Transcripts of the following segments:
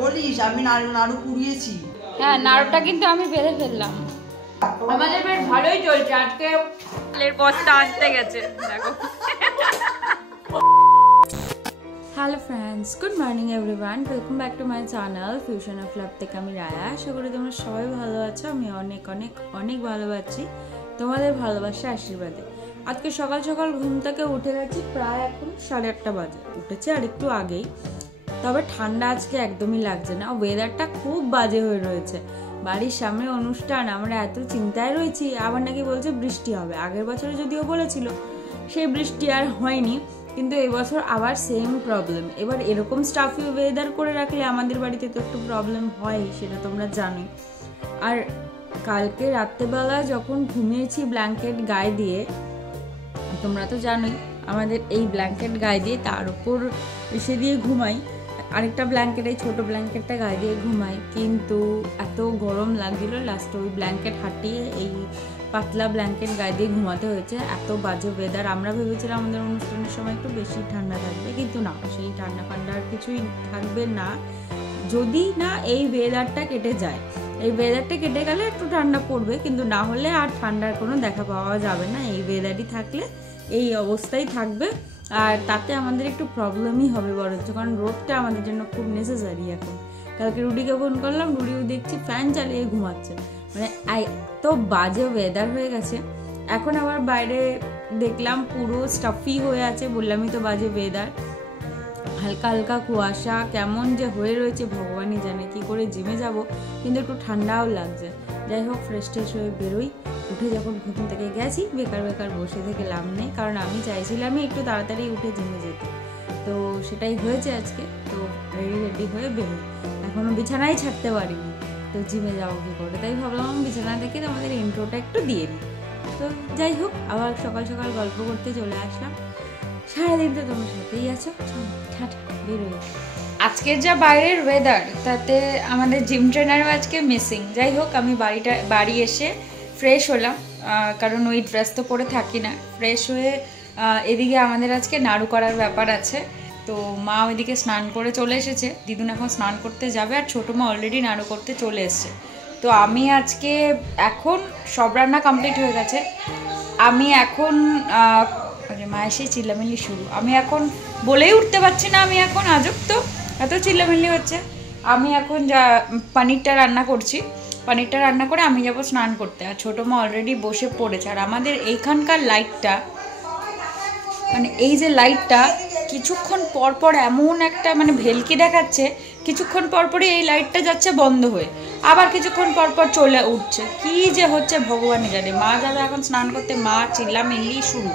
বলিস আমি নাড়ু কুড়িয়েছি। হ্যাঁ, নাড়ুটা কিন্তু আমি বেঁধে ফেললাম। আমাদের বেশ ভালোই চলছে। আজকে চালের বস্তা আনতে গেছে, দেখো। Hello friends, good morning everyone, welcome back to my channel fusion of love থেকে আমি রায়া। আশা করি তোমরা সবাই ভালো আছো। আমি অনেক অনেক অনেক ভালো আছি তোমাদের ভালোবাসা আশীর্বাদে। আজকে সকাল সকাল ঘুম থেকে উঠে গেছি, প্রায় এখন 8:30 বাজে। উঠেছি আর একটু আগেই, তবে ঠান্ডা আজকে একদমই লাগছে না। ওয়েদারটা খুব বাজে হয়ে রয়েছে। বাড়ির সামনে অনুষ্ঠান, আমরা এত চিন্তায় রয়েছি। আবার নাকি বলছে বৃষ্টি হবে। আগের বছরে যদিও বলেছিল, সেই বৃষ্টি আর হয়নি। কিন্তু এই বছর আবার সেম প্রবলেম। এবার এরকম স্টাফি ওয়েদার করে রাখলে আমাদের বাড়িতে তো একটু প্রবলেম হয়, সেটা তোমরা জানোই। আর কালকে রাত্রেবেলা যখন ঘুমিয়েছি ব্ল্যাঙ্কেট গায়ে দিয়ে, তোমরা তো জানোই আমাদের এই ব্ল্যাঙ্কেট গায়ে দিয়ে তার উপর এসে দিয়ে ঘুমাই, আরেকটা ব্ল্যাঙ্কেট, এই ছোটো ব্ল্যাঙ্কেটটা গায়ে দিয়ে ঘুমাই। কিন্তু এত গরম লাগছিল, লাস্টে ওই ব্ল্যাঙ্কেট হাঁটিয়ে এই পাতলা ব্ল্যাঙ্কেট গায়ে দিয়ে ঘুমাতে হয়েছে। এত বাজে ওয়েদার। আমরা ভেবেছিলাম আমাদের অনুষ্ঠানের সময় একটু বেশি ঠান্ডা থাকবে, কিন্তু না, সেই ঠান্ডা ফান্ডা আর কিছুই থাকবে না, যদি না এই ওয়েদারটা কেটে যায়। এই ওয়েদারটা কেটে গেলে একটু ঠান্ডা পড়বে, কিন্তু না হলে আর ঠান্ডার কোনো দেখা পাওয়া যাবে না। এই ওয়েদারই থাকলে এই অবস্থাই থাকবে, আর তাতে আমাদের একটু প্রবলেমই হবে বরঞ্চ, কারণ রোদটা আমাদের জন্য খুব নেসেসারি এখন। কালকে রুডিকে ফোন করলাম, রুডিও দেখছি ফ্যান চালিয়ে ঘুমাচ্ছে। মানে এত বাজে ওয়েদার হয়ে গেছে। এখন আবার বাইরে দেখলাম পুরো স্টাফি হয়ে আছে, বললামই তো বাজে ওয়েদার। হালকা হালকা কুয়াশা কেমন যে হয়ে রয়েছে ভগবানই জানে। কি করে জিমে যাব, কিন্তু একটু ঠান্ডাও লাগছে। যাই হোক, ফ্রেশ ট্রেশ হয়ে বেরোই। উঠে যখন ঘুম থেকে গেছি, বেকার বেকার বসে থেকে লাভ নেই, কারণ আমি চাইছিলামই একটু তাড়াতাড়ি উঠে জিমে যেতে। তো সেটাই হয়েছে আজকে। তো রেডি হয়ে বেরোই। এখনও বিছানায় ছাড়তে পারিনি, তো জিমে যাবো কী করে। তাই ভাবলাম বিছানা থেকে তোমাদের ইন্ট্রোটা একটু দিয়ে দিই। তো যাই হোক, আবার সকাল সকাল গল্প করতে চলে আসলাম। সারাদিন তো তোমার সাথেই আছো, বেরোই। আজকের যা বাইরের ওয়েদার, তাতে আমাদের জিম ট্রেনারও আজকে মিসিং। যাই হোক, আমি বাড়ি এসে ফ্রেশ হলাম, কারণ ওই ড্রেস তো পরে থাকি না। ফ্রেশ হয়ে এদিকে আমাদের আজকে নাড়ু করার ব্যাপার আছে। তো মা ওইদিকে স্নান করে চলে এসেছে, দিদুন এখন স্নান করতে যাবে, আর ছোটো মা অলরেডি নাড়ু করতে চলে এসছে। তো আমি আজকে এখন সব রান্না কমপ্লিট হয়ে গেছে। আমি এখন মা এসে চিল্লামিল্লি শুরু। আমি এখন বলেই উঠতে পারছি না, আমি এখন আজব তো এত চিল্লামিল্লি হচ্ছে। আমি এখন যা পনিরটা রান্না করছি, পনিরটা রান্না করে আমি যাবো স্নান করতে, আর ছোটো মা অলরেডি বসে পড়েছে। আর আমাদের এইখানকার লাইটটা, মানে এই যে লাইটটা কিছুক্ষণ পরপর এমন একটা মানে ভেলকি দেখাচ্ছে, কিছুক্ষণ পরপরই এই লাইটটা যাচ্ছে বন্ধ হয়ে, আবার কিছুক্ষণ পরপর চলে উঠছে। কি যে হচ্ছে ভগবানই জানে। মা যাবে এখন স্নান করতে, মা চিল্লামিল্লি শুরু,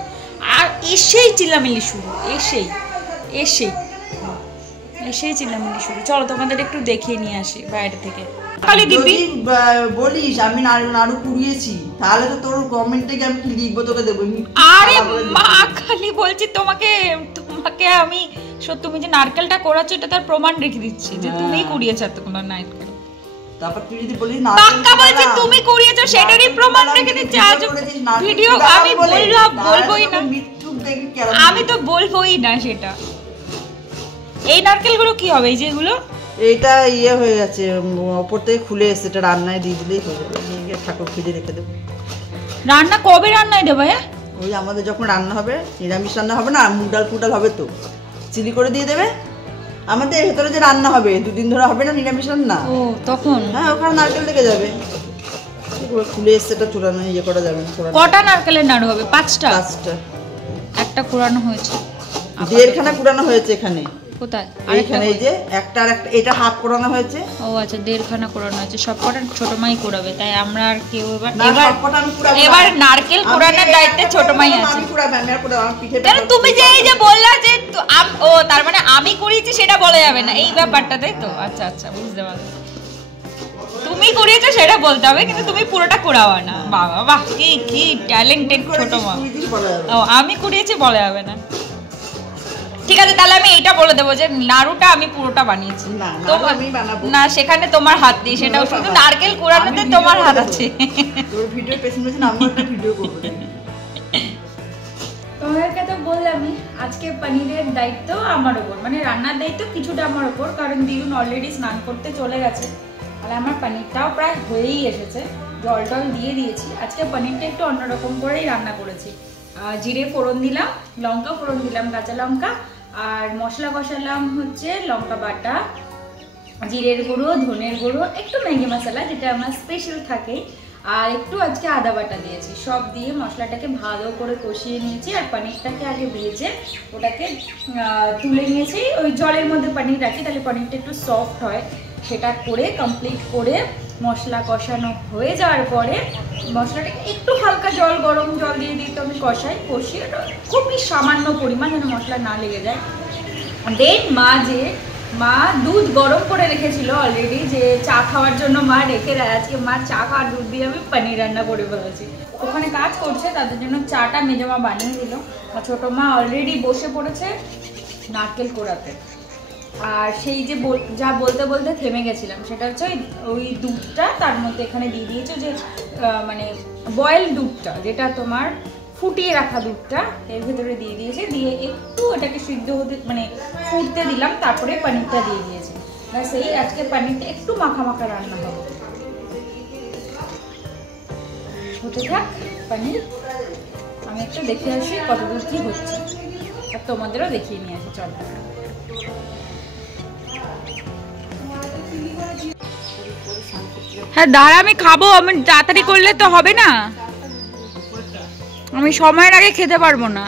আর এসেই চিল্লামিল্লি শুরু, এসেই চিল্লামিল্লি শুরু। চলো তোমাদের একটু দেখিয়ে নিয়ে আসি বাইরে থেকে। খালি দিবি বলিস আমি নাড়ু কুড়িয়েছি, তাহলে তো তোর কমেন্টে আমি কি লিখবো তোকে দেবো। আরে মা, খালি বলছি তোমাকে আমি তুমি যে নারকেলটা কোড়াচ্ছো, এটা তার প্রমাণ রেখে দিচ্ছি যে তুমিই কুড়িয়েছো এতগুলো নারকেল। তারপর তুই যদি বলিস পাক্কা বলছি তুমি কুড়িয়েছো, সেটারই প্রমাণ রেখে দিচ্ছি। আজ ভিডিও আমি বলবোই না, আমি তো বলবোই না সেটা। এই নারকেলগুলো কি হবে? এই যেগুলো এইটা হয়ে গেছে, ওপর থেকে খুলে এসে এটা রান্নায় দিয়ে দিলেই হয়ে যাবে। নিয়ে ঠাকুর ফ্রিজে রেখে দেবো। রান্না কবে রান্নায় দেবো? ওই আমাদের যখন রান্না হবে, নিরামিষ রান্না হবে না, মুগ ডাল ফুটাল হবে, তো চিলি করে দিয়ে দেবে। আমাদের ভেতরে যে রান্না হবে 2 দিন ধরে হবে না নিরামিষ রান্না, ও তখন হ্যাঁ ওখানে নারকেল লেগে যাবে। খুলে এসে এটা চূড়ানো করা যাবে না। কটা নারকেলের নাড়ু হবে? 5টা। একটা কুড়ানো হয়েছে, 1.5খানা কুড়ানো হয়েছে এখানে। কোথায়? এখানে এই যে একটা আর একটা, এটা হাফ কোড়ানো হয়েছে। ও আচ্ছা, 1.5খানা কোড়ানো হয়েছে। সবকটা ছোট মাই কোড়াবে, তাই আমরা আর কেউ এবার নারকেল কোড়ানোর দায়িত্বে ছোট মাই আছে। কেন তুমি যে এই যে বললা যে ও তার মানে আমি কুড়িয়েছি সেটা বলা যাবে না, এই ব্যাপারটা, তাই তো? আচ্ছা আচ্ছা, বুঝতে পারলাম। তুমি কুড়িয়েছো সেটা বলতে হবে, কিন্তু তুমি পুরোটা কুড়াও না। বাবা বাহ, কি ট্যালেন্টেড ছোট মা। ও আমি কুড়িয়েছি বলা যাবে না। ঠিক আছে, তাহলে আমি এইটা বলে দেবো যে নাড়ুটা আমি পুরোটা বানিয়েছি। না, সেখানে তোমার হাত নেই, সেটাও শুধু নারকেল কুড়ানোতে তোমার হাত আছে। তোমাদেরকে তো বললামই আজকে পনিরের দায়িত্ব আমার ওপর, মানে রান্নার দায়িত্ব কিছুটা আমার ওপর, কারণ দিদুন অলরেডি স্নান করতে চলে গেছে আর আমার পনিরটাও প্রায় হয়েই এসেছে, জল টল দিয়ে দিয়েছি। আজকে পনিরটা একটু অন্যরকম করেই রান্না করেছি। জিরে ফোড়ন দিলাম, লঙ্কা ফোড়ন দিলাম, কাঁচা লঙ্কা, আর মশলা কষালাম হচ্ছে লঙ্কা বাটা, জিরের গুঁড়ো, ধনের গুঁড়ো, একটু ম্যাগি মশলা যেটা আমার স্পেশাল থাকে, আর একটু আজকে আদা বাটা দিয়েছি। সব দিয়ে মশলাটাকে ভালো করে কষিয়ে নিয়েছি আর পনিরটাকে আগে ভেজে ওটাকে তুলে নিয়েছি। ওই জলের মধ্যে পনির রাখি তাহলে পনিরটা একটু সফট হয়, সেটা করে কমপ্লিট করে মশলা কষানো হয়ে যাওয়ার পরে মশলাটাকে একটু হালকা গরম জল দিয়ে দিতে আমি কষিয়ে খুবই সামান্য পরিমাণ যেন মশলা না লেগে যায়। দেন মা দুধ গরম করে রেখেছিল অলরেডি, যে চা খাওয়ার জন্য মা রেখে দেয়। আজকে মা চা খাওয়ার দুধ দিয়ে আমি পনির রান্না করে ফেলেছি। ওখানে কাজ করছে, তাদের জন্য চাটা মেজো মা বানিয়ে দিল, আর ছোটো মা অলরেডি বসে পড়েছে নারকেল কোড়াতে। আর সেই যে যা বলতে বলতে থেমে গেছিলাম সেটা হচ্ছে ওই দুধটা তার মধ্যে এখানে দিয়ে দিয়েছে, যে মানে বয়েল দুধটা, যেটা তোমার ফুটিয়ে রাখা দুধটা এর ভেতরে দিয়ে দিয়েছে, দিয়ে একটু ওটাকে সিদ্ধ হতে মানে ফুটতে দিলাম, তারপরে পনিরটা দিয়ে দিয়েছে। ব্যাস এই আজকে পনিরটা একটু মাখা মাখা রান্না হবে। হতে থাক পনির, আমি একটু দেখে আসি কত দূর কি হচ্ছে, আর তোমাদেরও দেখিয়ে নিয়ে আসি। চলো। হ্যাঁ দাঁড়া, আমি খাবো, আমি তাড়াতাড়ি করলে তো হবে না, আমি সময়ের আগে খেতে পারবো না।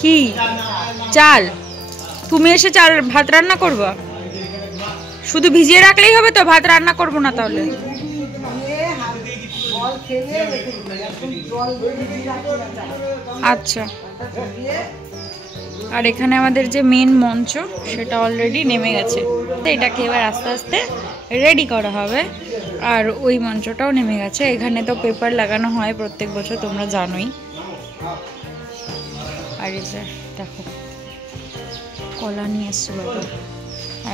কি চাল? তুমি এসে চাল ভাত রান্না করবা? শুধু ভিজিয়ে রাখলেই হবে তো, ভাত রান্না করবো না তাহলে? আচ্ছা। আর এখানে আমাদের যে মেন মঞ্চ সেটা অলরেডি নেমে গেছে, তো এটাকে এবার আস্তে আস্তে রেডি করা হবে। আর ওই মঞ্চটাও নেমে গেছে। এখানে তো পেপার লাগানো হয় প্রত্যেক বছর, তোমরা জানোই। আর এই যে দেখো কলা নিয়ে এসছে বাবা,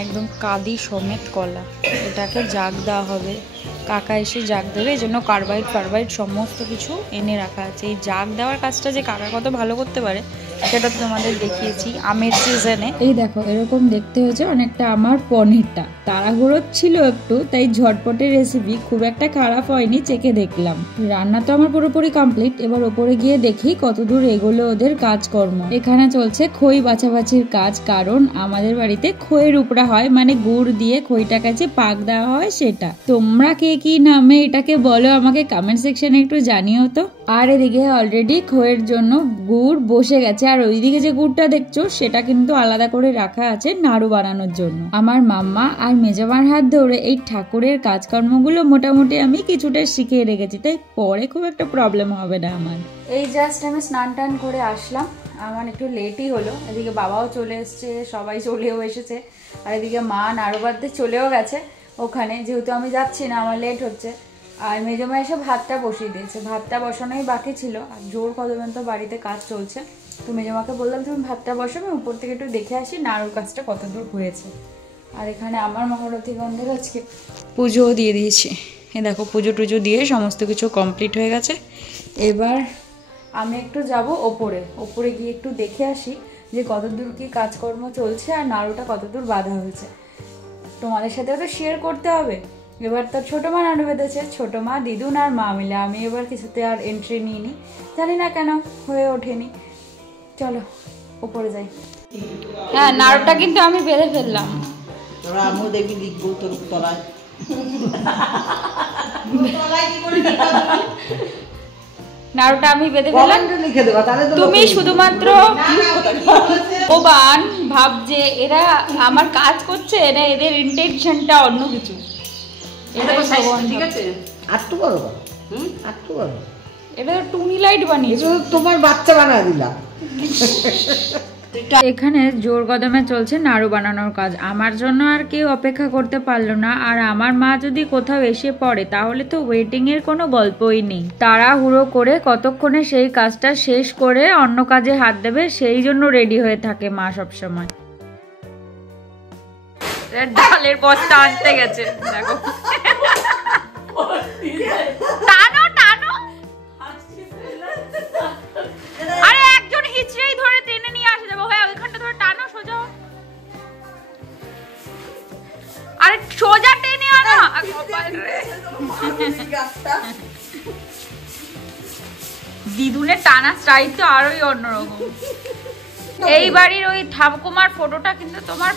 একদম কাঁদি সমেত কলা। এটাকে জাগ দেওয়া হবে, কাকা এসে জাগ দেবে, এই জন্য কার্বাইড সমস্ত কিছু এনে রাখা আছে। এই জাগ দেওয়ার কাজটা যে কাকা কত ভালো করতে পারে সেটা তোমাদের দেখিয়েছি আমের সিজনে। এই দেখো এরকম দেখতে হয়েছে অনেকটা আমার পনিরটা, তাড়াহুড়ো ছিল একটু, তাই ঝটপটের রেসিপি, খুব একটা খারাপ হয়নি, চেখে দেখলাম। রান্না তো আমার পুরোপুরি কমপ্লিট, এবার ওপরে গিয়ে দেখি কতদূর এগোলো ওদের কাজকর্ম। এখানে চলছে খই বাছাবাছির কাজ, কারণ আমাদের বাড়িতে খইয়ের উপড়া হয়, মানে গুড় দিয়ে খইটা কাছে পাক দেওয়া হয় সেটা। তোমরা কে কি নামে এটাকে বলো আমাকে কমেন্ট সেকশনে একটু জানিও তো। আর এদিকে অলরেডি খইয়ের জন্য গুড় বসে গেছে, আর ওইদিকে যে গুড়টা দেখছো সেটা কিন্তু আলাদা করে রাখা আছে নাড়ু বানানোর জন্য। আমার মাম্মা আর মেজমার হাত ধরে এই ঠাকুরের কাজকর্মগুলো মোটামুটি আমি কিছুটা শিখিয়ে রেখেছি, তাই পরে খুব একটা প্রবলেম হবে না আমার। এই জাস্ট আমি স্নান টান করে আসলাম, আমার একটু লেটই হলো। এদিকে বাবাও চলে এসছে, সবাই চলেও এসেছে, আর এদিকে মা নাড়ু বাঁধতে চলেও গেছে ওখানে, যেহেতু আমি যাচ্ছি না আমার লেট হচ্ছে। আর মেজমা এসে ভাতটা বসিয়ে দিয়েছে, ভাতটা বসানোই বাকি ছিল, আর জোর কদমে তো বাড়িতে কাজ চলছে। তো মেজমাকে বললাম তুমি ভাতটা বসো, আমি উপর থেকে একটু দেখে আসি নাড়ুর কাজটা কত দূর হয়েছে। আর এখানে আমার মহারথী গন্ধের আজকে পুজোও দিয়ে দিয়েছি। এ দেখো পুজো টুজো দিয়ে সমস্ত কিছু কমপ্লিট হয়ে গেছে। এবার আমি একটু যাব ওপরে গিয়ে একটু দেখে আসি যে কতদূর কি কাজকর্ম চলছে আর নাড়ুটা কতদূর বাঁধা হয়েছে। তোমাদের সাথেও তো শেয়ার করতে হবে। এবার তো ছোটো মা নাড়ু বেঁধেছে, ছোটো মা, দিদুন আর মা মিলে। আমি এবার কিছুতে আর এন্ট্রি নিইনি, জানি না কেন হয়ে ওঠেনি। চলো উপরে যাই। হ্যাঁ নাড়ুটা কিন্তু আমি বেঁধে ফেললাম। তোরা আমিও দেখবি লিখবো তোর তলায়। নাড়ুটা আমি বেঁধে ফেললাম, তুমি শুধুমাত্র ওবান ভাব যে এরা আমার কাজ করছে, এরা এদের ইন্টেনশনটা অন্য কিছু। ঠিক আছে আটটু বড়, আটটু বড়, এটা তো টুনি লাইট বানিয়েছে, তোমার বাচ্চা বানায় দিলাম। এখানে জোর কদমে চলছে নাড়ু বানানোর কাজ। আমার জন্য আর কেউ অপেক্ষা করতে পারলো না, আর আমার মা যদি কোথাও এসে পড়ে তাহলে তো ওয়েটিং এর কোনো গল্পই নেই। তাড়াহুড়ো করে কতক্ষণে সেই কাজটা শেষ করে অন্য কাজে হাত দেবে, সেই জন্য রেডি হয়ে থাকে মা সবসময়। ডালের বস্তা আনতে গেছে দেখো। টানো টানো, আরে একজন হিচড়েই ধরে টেনে নিয়ে আসে যাবো। হ্যাঁ ওইখানটা ধরে টানো সোজা, আরে সোজা টেনে আনো। দিদুনের টানা স্টাইল তো আরোই অন্যরকম। এই বাড়ির ওই ঠাকুমার ফটোটা কিন্তু তোমার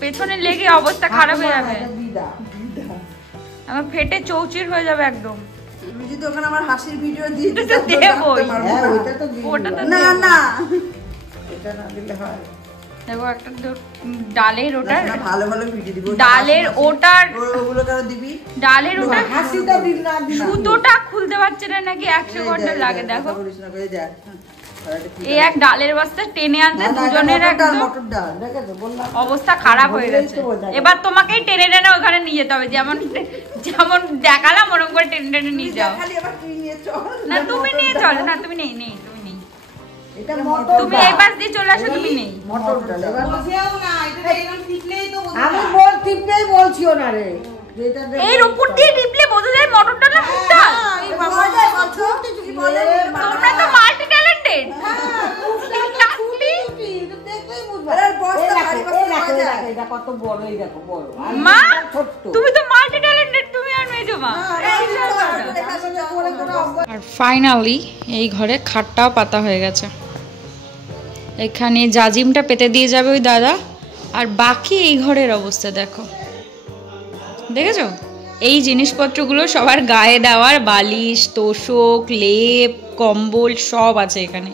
পেছনে লেগে অবস্থা খারাপ হয়ে যাবে, আমার ফেটে চৌচির হয়ে যাবে একদম। তুমি যদি ওখানে আমার হাসির ভিডিও দিয়ে দিতে দেবই, ওটা তো না না, এটা না দিলে হয়। দেখো একটা ডালের ওটার ভালো ভালো ভিডিও দিব, ডালের ওটার ওগুলো কেন দিবি, ডালের ওটার হাসিটা দিন না, সুতোটা খুলতে পারছে না নাকি 100 ঘন্টা লাগে। দেখো এই এক ডালের বস্তা টেনে আনতে দুজনের একদম অবস্থা খারাপ হয়ে গেছে। এবার তোমাকেই টেনে টেনে ওখানে নিয়ে যেতে হবে, যেমন যেমন দেখালাম ওরকম করে টেনে টেনে নিয়ে যাও। না তুমি নিয়ে চলো, না তুমি নেই নেই তুমি নেই, তুমি এই পাশ দিয়ে চলে আসো, তুমি নেই। আমি বল টিপলেই বলছিও না রে, এর উপর দিয়ে টিপলে বোঝা যায় মটরটা না মুখটা। তোমরা তো মাল্টি ট্যালেন্টেড। মা তুমি তো মাল্টি ট্যালেন্টেড, তুমি আর মেজো মা। আর ফাইনালি এই ঘরে খাটটাও পাতা হয়ে গেছে, এখানে জাজিমটা পেতে দিয়ে যাবে ওই দাদা। আর বাকি এই ঘরের অবস্থা দেখো, দেখেছো এই জিনিসপত্রগুলো সবার গায়ে দেওয়ার, বালিশ, তোষক, লেপ, কম্বল সব আছে এখানে,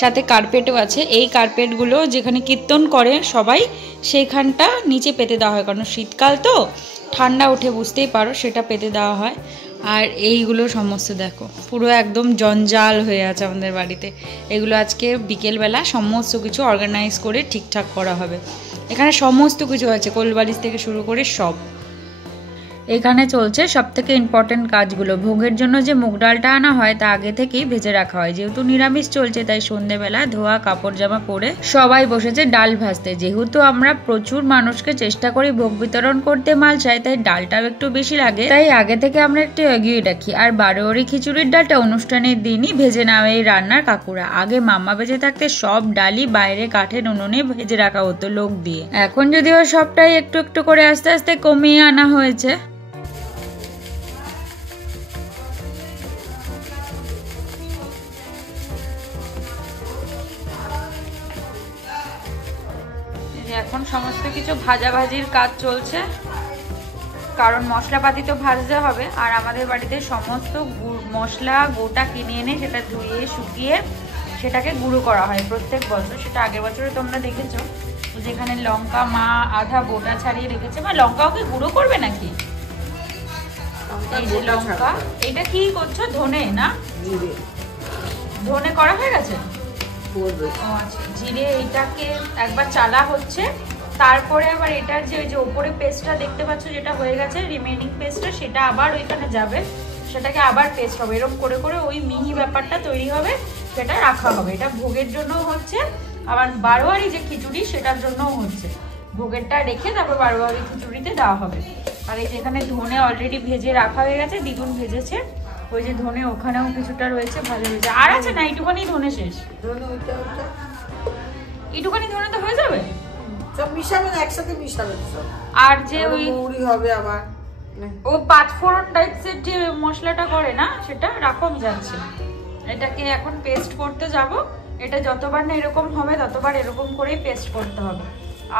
সাথে কার্পেটও আছে। এই কার্পেটগুলো যেখানে কীর্তন করে সবাই সেইখানটা নিচে পেতে দেওয়া হয়, কারণ শীতকাল তো ঠান্ডা ওঠে বুঝতেই পারো, সেটা পেতে দেওয়া হয়। আর এইগুলো সমস্ত দেখো পুরো একদম জঞ্জাল হয়ে আছে আমাদের বাড়িতে। এগুলো আজকে বিকেলবেলা সমস্ত কিছু অর্গানাইজ করে ঠিকঠাক করা হবে। এখানে সমস্ত কিছু আছে, কোলবালিশ থেকে শুরু করে সব। এখানে চলছে সব থেকে ইম্পর্টেন্ট কাজগুলো। ভোগের জন্য যে মুগ ডালটা আনা হয় তা আগে থেকেই ভেজে রাখা হয়, যেহেতু নিরামিষ চলছে তাই সন্ধ্যেবেলা ধোয়া কাপড় জামা পরে সবাই বসেছে ডাল ভাজতে। যেহেতু আমরা প্রচুর মানুষকে চেষ্টা করি ভোগ বিতরণ করতে মালসায়, তাই ডালটাও একটু বেশি লাগে, তাই আগে থেকে আমরা একটু এগিয়ে রাখি। আর বারোয়ারি খিচুড়ির ডালটা অনুষ্ঠানের দিনই ভেজে নেওয়া এই রান্নার কাকুরা। আগে মাম্মা বেঁচে থাকতে সব ডালই বাইরে কাঠের উনুনে ভেজে রাখা হতো লোক দিয়ে, এখন যদিও সবটাই একটু একটু করে আস্তে আস্তে কমিয়ে আনা হয়েছে। এখন সমস্ত কিছু ভাজাভাজির কাজ চলছে, কারণ মশলাপাতি তো ভাজতে হবে। আর আমাদের বাড়িতে সমস্ত মশলা গোটা কিনে এনে সেটা ধুয়ে শুকিয়ে সেটাকে গুঁড়ো করা হয় প্রত্যেক বছর। সেটা আগের বছরে তোমরা দেখেছো, যেখানে লঙ্কা মা আধা গোটা ছাড়িয়ে রেখেছে। মা লঙ্কাও কি গুঁড়ো করবে নাকি? এই যে লঙ্কা, এটা কি করছো? ধনে না ধনে করা হয়ে গেছে, জিরে এটাকে একবার চালা হচ্ছে, তারপরে আবার এটার যে ওই যে ওপরে পেস্টটা দেখতে পাচ্ছ যেটা হয়ে গেছে রিমেনিং পেস্টটা, সেটা আবার ওইখানে যাবে, সেটাকে আবার পেস্ট হবে। এরকম করে করে ওই মিহি ব্যাপারটা তৈরি হবে, সেটা রাখা হবে। এটা ভোগের জন্য হচ্ছে, আবার বারোয়ারি যে খিচুড়ি সেটার জন্যও হচ্ছে। ভোগেরটা রেখে তারপর বারোয়ারি খিচুড়িতে দেওয়া হবে। আর এই যেখানে ধনে অলরেডি ভেজে রাখা হয়ে গেছে, দ্বিগুণ ভেজেছে। ওই যে ধনে ওখানেও কিছুটা রয়েছে ভাজা ভেজে, আর আছে না এইটুখানি ধনে শেষ, এইটুখানি ধনে তো হয়ে যাবে। সব মিশাবেন একসাথে, মিশাবেন সব। আর যে ওই মুড়ি হবে আবার, ও পাঁচফোড়ন টাইপসের যে মশলাটা করে না, সেটা রাখম যাচ্ছে। এটাকে এখন পেস্ট করতে যাব। এটা যতবার না এরকম হবে ততবার এরকম করেই পেস্ট করতে হবে।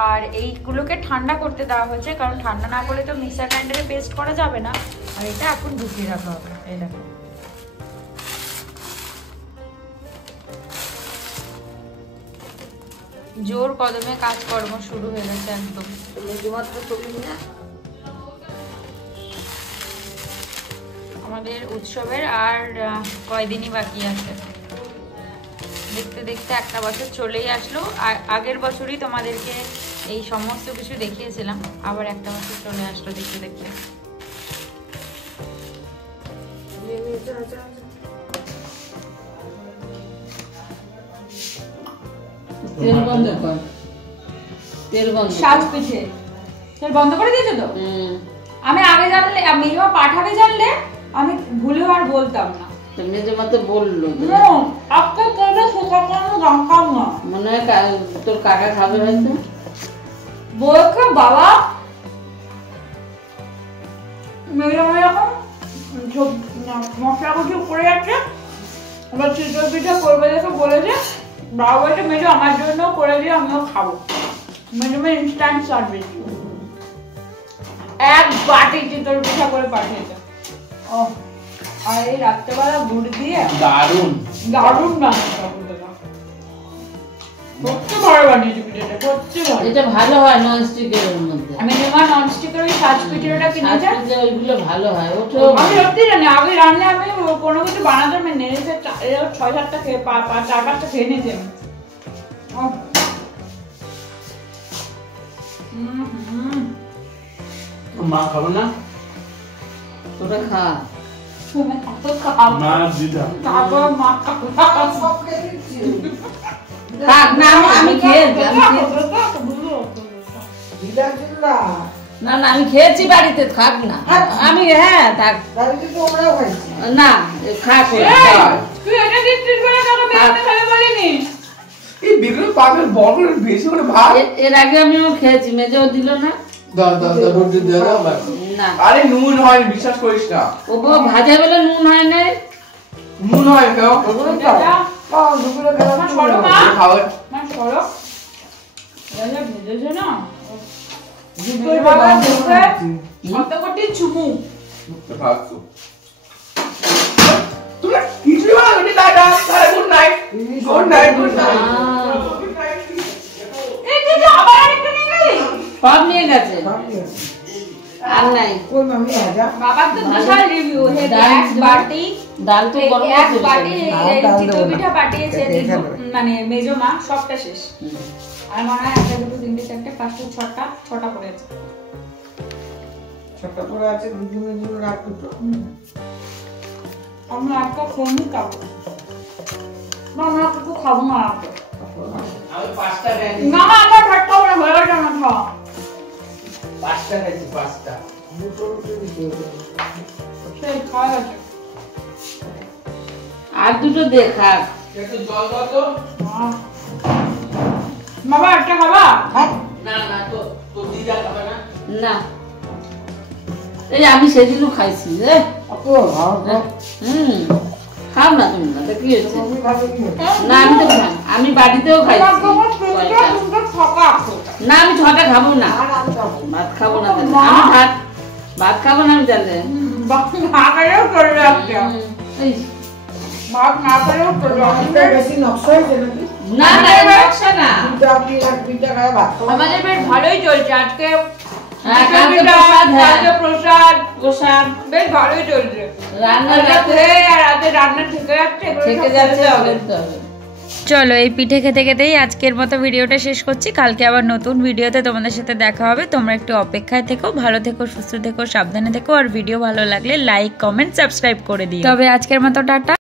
আর এইগুলোকে ঠান্ডা করতে দেওয়া হয়েছে, কারণ ঠান্ডা না করলে তো মিক্সার গ্রাইন্ডারে পেস্ট করা যাবে না। আর এটা এখন ঢুকিয়ে রাখা হবে। এই দেখো জোর কদমে কাজকর্ম শুরু হয়ে গেছে একদম। আমাদের উৎসবের আর কয়দিনই বাকি আছে, দেখতে দেখতে একটা বছর চলেই আসলো। আর আগের বছরই তোমাদেরকে এই সমস্ত কিছু দেখিয়েছিলাম, আবার একটা বছর চলে আসলো দেখতে দেখতে। তেল বন্ধ কর, তেল বন্ধ, সাজ পিঠে তেল বন্ধ করে দিয়েছো তো? আমি আগে জানলে মেজমা পাঠাবে জানলে আমি ভুলেও আর বলতাম না। মেজমা তো বললো আপনি কবে ফোকা কোনো জানতাম না। মনে হয় তোর কাকা খাবে হয়তো। বলছে বাবা মেজমা এরকম মশলা কুচি করে যাচ্ছে, এবার চিতই পিঠা করবে দেখে বলেছে বাবা বলছে মেজো আমার জন্য করে দিয়ে আমিও খাবো। মেজমা ইনস্ট্যান্ট সার্ভিস এক বাটি চিতই পিঠা করে পাঠিয়েছে। ও আর এই রাত্রেবেলা গুড় দিয়ে দারুণ দারুণ বানিয়েছে। সত্যি ভালো বানিয়েছে পিঠাটা, সত্যি ভালো। এটা ভালো হয় ননস্টিকের মধ্যে। আমি যেমন ননস্টিকের ওই সাজ পিঠাটা কিনেছে ওইগুলো ভালো হয়। ওঠো আমি সত্যি জানি আগে রান্না আমি কোনো কিছু বানাতে আমি নেড়েছে 6-7টা খেয়ে 4-5টা খেয়ে নিয়েছি আমি। মা খাবো না? তোরা খা। মা দিদা তারপর মা খাবো থাক না, আমি খেয়েছি, না না আমি খেয়েছি বাড়িতে, থাক না আমি। হ্যাঁ থাক না, খা করে তুই এটা দিচ্ছিস বলে তোকে মেয়ে খেলে বলিনি। এই বিগড়ে পাবের বড় বেশি করে ভাত। এর আগে আমিও খেয়েছি, মেজেও দিল না। দাও দাও দাও রুটি দিয়ে দাও ভাই। না আরে নুন হয় বিশ্বাস করিস না। ও বাবা ভাজা বেলে নুন হয় না। নুন হয় কেউ খাওয়ার তোমরা কিছুই ভালো নি দাদা। Good night good night good night. সব নিয়ে গেছে আর নাই। বাবার তো বিশাল রিভিউ। এক বাটি ডাল তো গরম এক বাটি চিতই পিঠা পাঠিয়েছে মানে মেজমা, সবটা শেষ। আর মনে হয় 1, 2, 3, 4, 5, 6টা পড়েছে। আমরা একটা খেয়ে খাবো না, আমরা কিছু খাবো না। আমি পাঁচটা খাইছি। না না আমরা ভাত খাবো না, হয়ে গেছে আমার খাওয়া। পাঁচটা খাইছি পাঁচটা। সেই খাওয়া গেছে। আর দুটো দেখা। একটু জল দাও তো। বাবা একটা খাবা? না না তো তো দিদা খাবে না। না এই আমি সেদিনও খাইছি রে। খাও না তুমি, না কি হচ্ছে? না আমি তো আমি বাড়িতেও খাইছি। না আমি 6টা খাবো না, ভাত খাবো না। আমি ভাত খাবো না, আমি জানলে না খেলেও চলে যাচ্ছে। ভাত না খেলেও চলে যাচ্ছে। না না নকশা না। আমাদের বেশ ভালোই চলছে আজকে। কালকে প্রসাদ, কালকে প্রসাদ প্রসাদ বেশ ভালোই চলছে। রান্নার রাতে আর রাতে রান্না থেকে যাচ্ছে, থেকে যাচ্ছে হবে। চলো এই পিঠে খেতে খেতেই আজকের মতো ভিডিওটা শেষ করছি। কালকে আবার নতুন ভিডিওতে তোমাদের সাথে দেখা হবে। তোমরা একটু অপেক্ষায় থেকো, ভালো থেকো, সুস্থ থেকো, সাবধানে থেকো। আর ভিডিও ভালো লাগলে লাইক, কমেন্ট, সাবস্ক্রাইব করে দিও। তবে আজকের মতো টাটা।